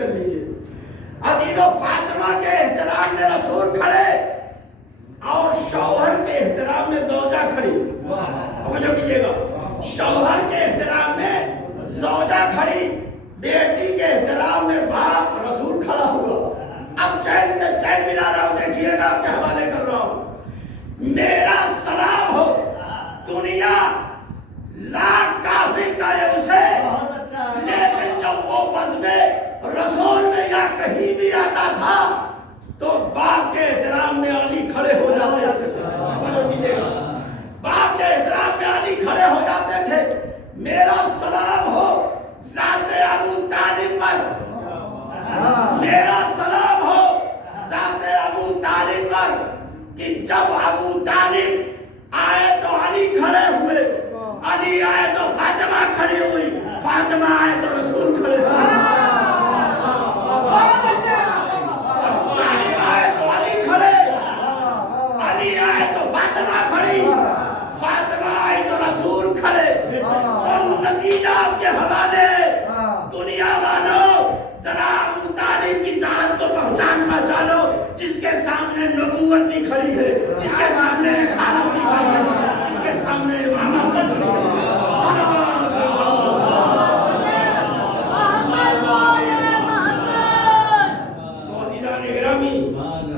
کر لیجیے. عزیزو فاطمہ کے احترام میں رسول کھڑے اور شوہر کے احترام میں زوجہ کھڑی. توجہ کیجیے گا, شوہر کے احترام میں زوجہ کھڑی, بیٹی کے احترام میں باپ رسول کھڑا ہوا. اب چین سے چین ملا رہا ہوں, دیکھیے گا آپ کے حوالے کر رہا ہوں. میرا سلام ہو دنیا لاکھ کافر کا ہے اسے, لیکن جب وہ بس میں رسول میں یا کہیں بھی آتا تھا تو باپ کے احترام میں علی کھڑے ہو جاتے تھے. باپ کے احترام میں علی کھڑے ہو جاتے تھے. میرا سلام ہو ذات ابو طالب پر, میرا سلام ہو ذات ابو طالب پر کہ جب ابو طالب آئے تو علی کھڑے ہوئے, علی آئے تو فاطمہ کھڑی ہوئی, فاطمہ آئے تو رسول کھڑے ہوئے. علی آئے تو علی کھڑے, علی آئے تو فاطمہ کھڑی, فاطمہ آئے تو رسول کھڑے. تو نتیجہ آپ کے حوالے. دنیا والوں ذرا ابو طالب کی ذات کو پہچانو, جس کے سامنے نبوت بھی کھڑی ہے, جس کے سامنے رسالت بھی کھڑی ہے, جس کے سامنے امامت بھی کھڑی ہے.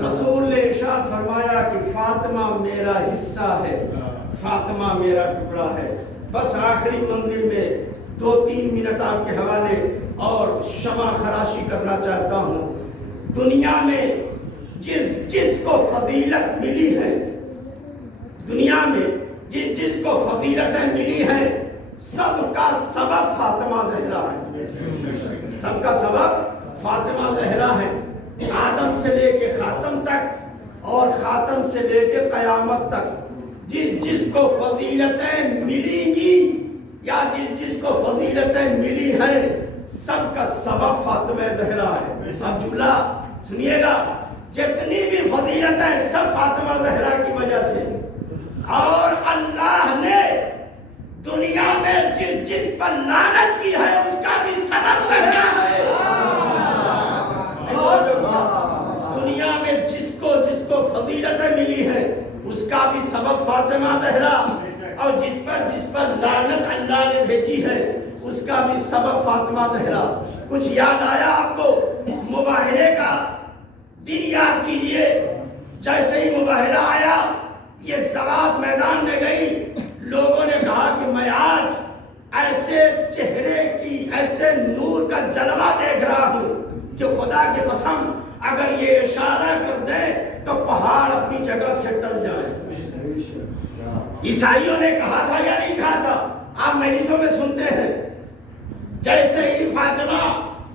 رسول نے ارشاد فرمایا کہ فاطمہ میرا حصہ ہے, فاطمہ میرا ٹکڑا ہے. بس آخری منزل میں 2-3 منٹ آپ کے حوالے اور شمع خراشی کرنا چاہتا ہوں. دنیا میں جس کو فضیلت ملی ہے, دنیا میں جس کو فضیلتیں ملی ہیں, سب کا سبب فاطمہ زہرا ہے. سب کا سبب فاطمہ زہرا ہے. آدم سے لے کے خاتم تک اور خاتم سے لے کے قیامت تک جس کو فضیلتیں ملیں گی یا جس کو فضیلتیں ملی ہیں, سب کا سبب فاطمہ زہرا ہے. اب جملہ سنیے گا, جتنی بھی فضیلتیں سب فاطمہ زہرا کی وجہ سے. اور اللہ نے دنیا میں جس پر لعنت کی ہے اس کا بھی سبب زہرا ہے. دنیا میں جس کو فضیلتیں ملی ہیں اس کا بھی سبب فاطمہ زہرا, اور جس پر لعنت اللہ نے بھیجی ہے اس کا بھی سبب فاطمہ زہرا. کچھ یاد آیا آپ کو مباہلے کا دن یاد کیجئے. جیسے ہی مباہلہ آیا, یہ زوات میدان میں گئی, لوگوں نے کہا کہ میں آج ایسے چہرے کی, ایسے نور کا جلوہ دیکھ رہا ہوں کہ خدا کی قسم اگر یہ اشارہ کر دیں تو پہاڑ اپنی جگہ سے ٹل جائے. عیسائیوں نے کہا تھا یا نہیں کہا تھا؟ آپ مجلسوں میں سنتے ہیں. جیسے ہی فاطمہ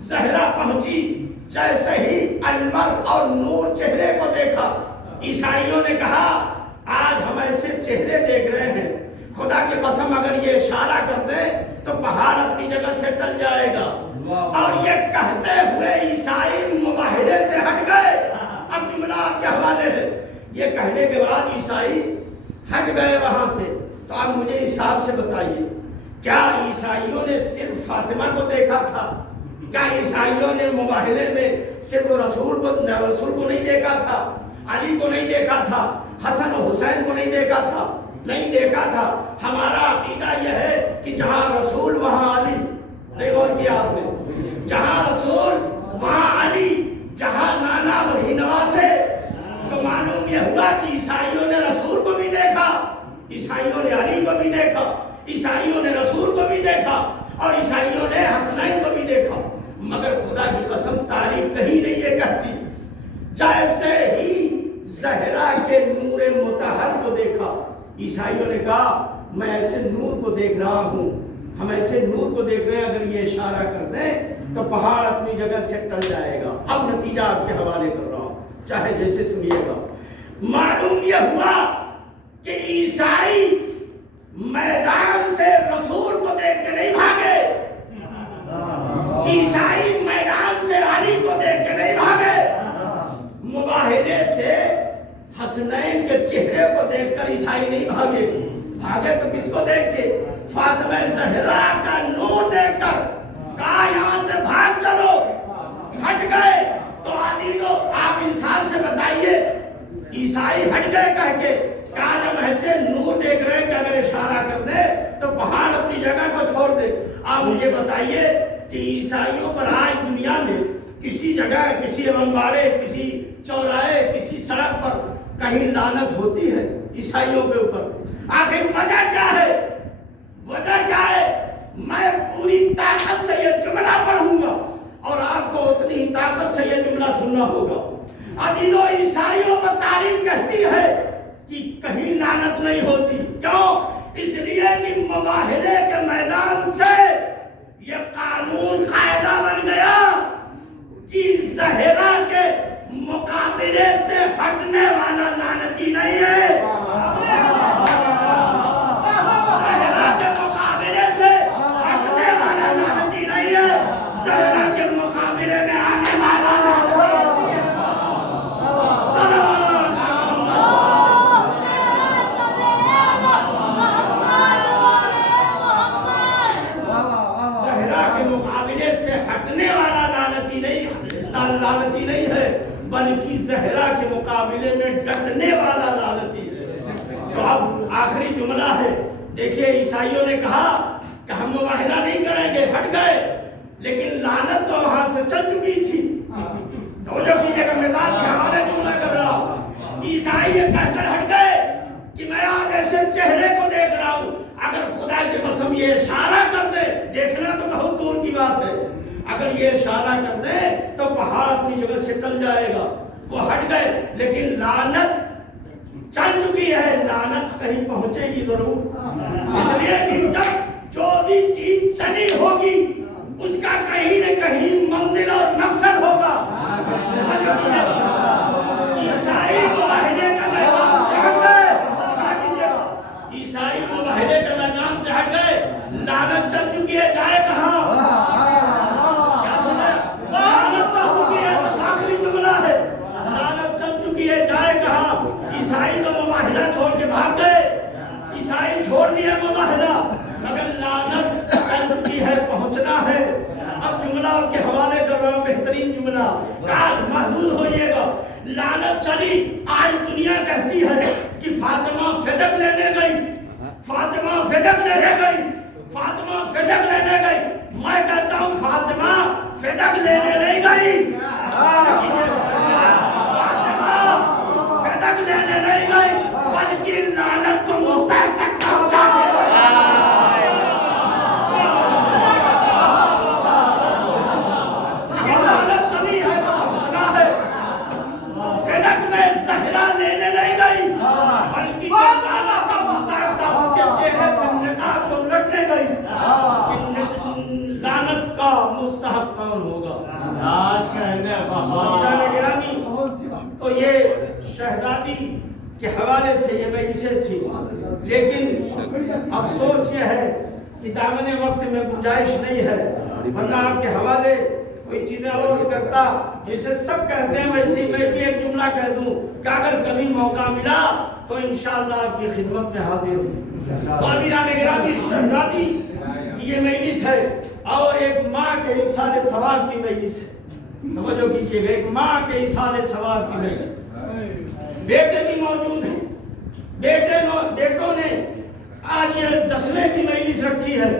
زہرا پہنچی, جیسے ہی انور اور نور چہرے کو دیکھا, عیسائیوں نے کہا آج ہم ایسے چہرے دیکھ رہے ہیں, خدا کی قسم اگر یہ اشارہ کر دیں تو پہاڑ اپنی جگہ سے ٹل جائے گا. اور یہ کہتے ہوئے عیسائی مباہلے سے ہٹ گئے. اب جملہ آپ کے حوالے ہے. یہ کہنے کے بعد عیسائی ہٹ گئے وہاں سے. تو آپ مجھے حساب سے بتائیے, کیا عیسائیوں نے صرف فاطمہ کو دیکھا تھا؟ کیا عیسائیوں نے مباہلے میں صرف رسول کو نہیں دیکھا تھا, علی کو نہیں دیکھا تھا, حسن و حسین کو نہیں دیکھا تھا؟ نہیں دیکھا تھا. ہمارا عقیدہ یہ ہے کہ جہاں رسول وہاں علی. نہیں غور کیا آپ نے؟ جہاں رسول وہاں علی, جہاں نانا وہی نواسے. تو معلوم یہ ہوا کہ عیسائیوں نے رسول کو بھی دیکھا, عیسائیوں نے علی کو بھی دیکھا, عیسائیوں نے رسول کو بھی دیکھا, اور عیسائیوں نے حسنین کو بھی دیکھا. مگر خدا کی قسم تاریخ کہیں نہیں یہ کہتی. جیسے ہی زہرا کے نور مطہر کو دیکھا, عیسائیوں نے کہا میں ایسے نور کو دیکھ رہا ہوں, ہم ایسے نور کو دیکھ رہے ہیں, اگر یہ اشارہ کر دیں تو پہاڑ اپنی جگہ سے ٹل جائے گا. اب نتیجہ آپ کے حوالے کر رہا ہوں, چاہے جیسے سنیے گا. معلوم یہ ہوا کہ عیسائی میدان سے رسول کو دیکھ کے نہیں بھاگے, عیسائی میدان سے علی کو دیکھ کے نہیں بھاگے, مباہلے سے حسنین کے چہرے کو دیکھ کر عیسائی نہیں بھاگے. بھاگے تو کس کو دیکھ کے؟ فاطمہ زہرا کا نور دیکھ کر. کہا یہاں سے بھاگ چلو, عیسائی ہٹ گئے کہہ کے کہا جب ایسے نور دیکھ رہے کہ اگر اشارہ کر دے تو پہاڑ اپنی جگہ کو چھوڑ دے. آپ مجھے بتائیے کہ عیسائیوں پر آج دنیا میں کسی جگہ کسی امنباڑے کسی چوراہے کسی سڑک پر کہیں لعنت ہوتی ہے عیسائیوں کے اوپر؟ آخر وجہ کیا ہے؟ وجہ کیا ہے؟ میں پوری طاقت سے یہ جملہ پڑھوں گا اور آپ کو اتنی طاقت سے یہ جملہ سننا ہوگا. عقیدوں عیسائیوں پر تاریخ کہتی ہے کہ کہیں لعنت نہیں ہوتی. کیوں؟ اس لیے کہ مباہلے کے میدان سے یہ قانون قاعدہ بن گیا کہ زہرا کے مقابلے سے ہٹنے والا لعنتی نہیں ہے. زہرا کے مقابلے سے ہٹنے والا لعنتی نہیں ہے. زہرا کے مقابلے میں آنے والا لعنتی ہے. ہٹنے والا لعنتی نہیں ہے بلکہ زہرا کے مقابلے میں ڈٹنے والا لعنتی ہے. تو اب آخری جملہ ہے. دیکھیے عیسائیوں نے کہا کہ ہم مباہلہ نہیں کریں گے، ہٹ گئے، لیکن لعنت تو وہاں سے چل چکی تھی. توجہ کیجیے گا، میدان کے حوالے جملہ کر رہا ہوں. عیسائی یہ کہہ کر ہٹ گئے کہ میں آج ایسے چہرے کو دیکھ رہا ہوں، اگر خدا کی قسم یہ اشارہ کر دے، دیکھنا تو بہت دور کی بات ہے، اگر یہ اشارہ کر دے تو پہاڑ اپنی جگہ سے ٹل جائے گا. وہ ہٹ گئے لیکن لعنت چل چکی ہے، لعنت کہیں پہنچے گی ضرور. اس لیے کہ جب جو بھی چیز چلی ہوگی اس کا کہیں نہ کہیں منزل اور مقصد ہوگا. عیسائی مباہلے کا میدان سے ہٹ گئے، عیسائی مباہلے کے میدان سے ہٹ گئے، لعنت چل چکی ہے، جائے کہاں؟ کیا سنا؟ لعنت چل چکی ہے. بس آخری جملہ ہے، لعنت چل چکی ہے، جائے کہاں؟ عیسائی تو مباہلہ چھوڑ کے بھاگ گئے، عیسائی چھوڑ دیا مباہلہ، مگر لعنت چل چکی ہے، پہنچنا ہے. اب جملہ آپ کے حوالے کر رہا ہوں، بہترین جملہ، کاش محظوظ ہوئیے گا. لعنت چلی، آج دنیا کہتی ہے کہ فاطمہ فدق لینے گئی، فاطمہ فدق لینے گئی، فاطمہ فدق لینے گئی. میں کہتا ہوں فاطمہ فدق لینے نہیں گئی، فاطمہ فدق لینے نہیں گئی بلکہ لعنت کو مستحق تک پہنچا دے. لعنت چلی ہے تو پہنچنا ہے. فدق میں زہرا لینے نہیں گئی بلکہ لعنت کا مستحق تھا اس کے چہرے سے نقاب کو الٹنے گئی. لعنت کا مستحق کون ہوگا؟ گرامی، تو یہ شہزادی کے حوالے سے یہ مجلسیں تھی، لیکن افسوس یہ ہے کہ دامن وقت میں گنجائش نہیں ہے، ورنہ آپ کے حوالے کوئی چیزیں اور کرتا جسے سب کہتے ہیں ویسے میں بھی ایک جملہ کہہ دوں کہ اگر کبھی موقع ملا تو انشاءاللہ آپ کی خدمت میں حاضر ہوں. قادران گرامی، شہزادی کی یہ مجلس ہے اور ایک ماں کے ایصال ثواب کی مجلس ہے. توجہ کیجیے گا، ایک ماں کے ایصال ثواب کی مجلس. بیٹے بھی موجود ہیں، بیٹوں نے آج یہ 10ویں کی مجلس رکھی ہے.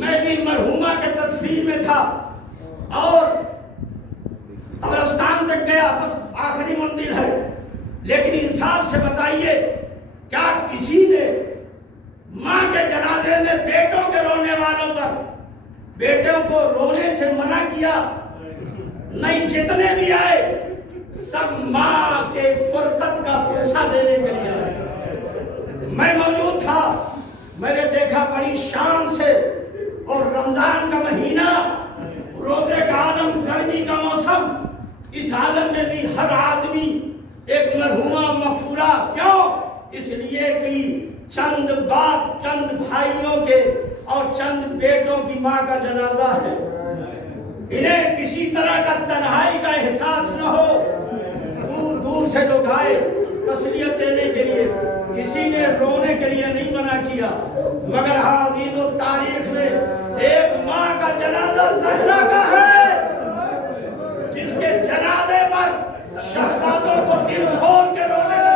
میں بھی مرحومہ کے تدفین میں تھا اور قبرستان تک گیا، بس آخری منزل ہے. لیکن انصاف سے بتائیے، کیا کسی نے ماں کے جنازے میں بیٹوں کے رونے والوں پر بیٹوں کو رونے سے منع کیا؟ نہیں، جتنے بھی آئے سب ماں کے فرقت کا پیسہ دینے کے لیے آئے. میں موجود تھا، میں نے دیکھا بڑی شان سے، اور رمضان کا مہینہ، روزے کا عالم، گرمی کا موسم، اس عالم میں بھی ہر آدمی ایک مرحومہ مغفورہ. کیوں؟ اس لیے کہ چند باپ، چند بھائیوں کے اور چند بیٹوں کی ماں کا جنازہ ہے. انہیں کسی طرح کا تنہائی کا احساس نہ ہو. دور دور سے لوگ آئے تسلیت دینے کے لیے، کسی نے رونے کے لیے نہیں منع کیا. مگر ہاں، دین و تاریخ میں ایک ماں کا جنازہ زہرا کا ہے، جس کے جنازے پر شہزادوں کو دل کھول کے رونے لگے.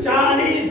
40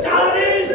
40